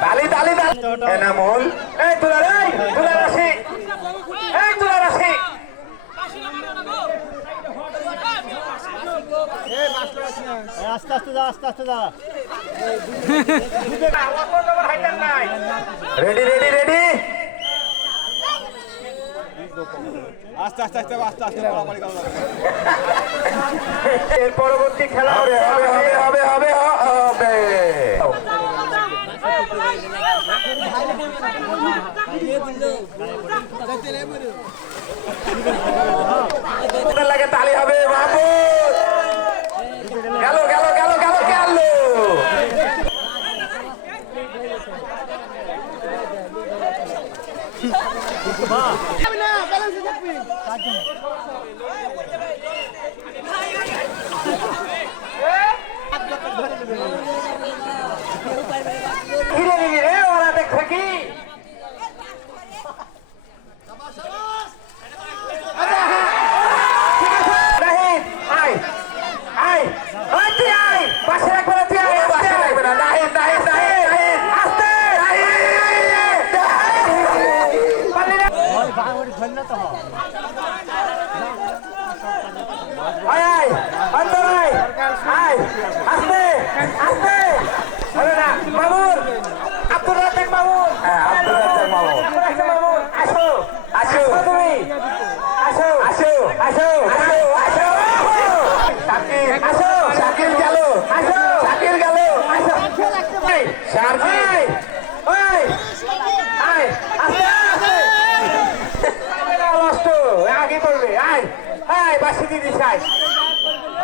তালি তালি তালি এনামুল এই তুলার আসি এই তুলার আসি আস্তে আস্তে যা আস্তে আস্তে যা রেডি রেডি রেডি আস্তে আস্তে আস্তে আস্তে আস্তে এর পরবর্তী খেলা হবে হবে হবে হবে হবে হবে লাগে তালি হবে মাহমুদ গেল গেল গেল গেল গেল ধীরে ধীরে ওরা দেখবে কি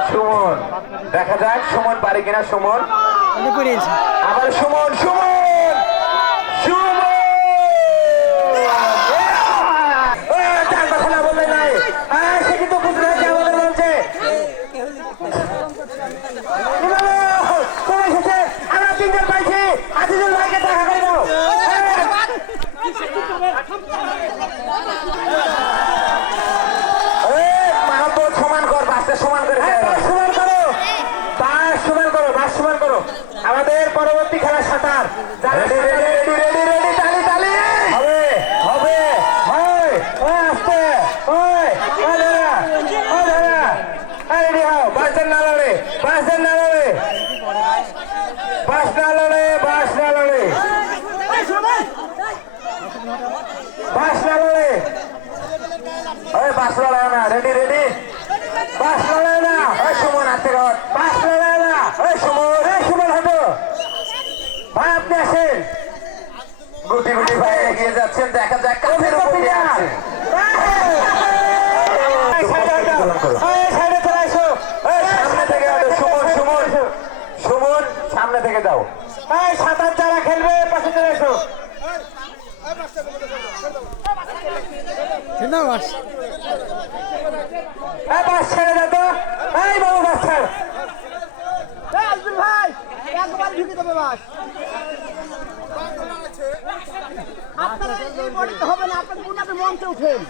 সুমন দেখা যাক সুমন পারে কিনা সুমন আবার সুমন সুমন সুমন কথা না বললে নাই সে কিন্তু বুঝতে আমাদের বলছে আমরা তিনজন পাইছি আজিজুল ভাইকে দেখা করে দাও সমান কর বাসটা সমান করে সমান করো বাস সমান করো বাস সমান করো আমাদের পরবর্তী খেলা সাঁতার রেডি রেডি রেডি রেডি তালি তালি হবে হবে হয় আস্তে ওই ধরা ও ধরা রেডি হও বাসের না লড়ে বাসের না লড়ে বাস না লড়ে বাস না লড়ে বাস না লড়ে ওই বাস লড়ে না রেডি রেডি বাস লড়াই না ওই সুমন হাতে বাস লড়াই না ওই সুমন হতো ভাই আপনি আসেন গুটি গুটি ভাই এগিয়ে যাচ্ছেন দেখা যাক কাছের উপরে আছে সাইডে চলে আসো সামনে থেকে সুমন সুমন সুমন সামনে থেকে দাও এই সাঁতার যারা খেলবে পাশে চলে এসো বাস ছেড়ে দে তো এই বাবু বাস ছেড়ে ভাই একবার ঢুকে দেবে বাস আপনারা এই বডিতে হবে না আপনার মঞ্চে উঠেন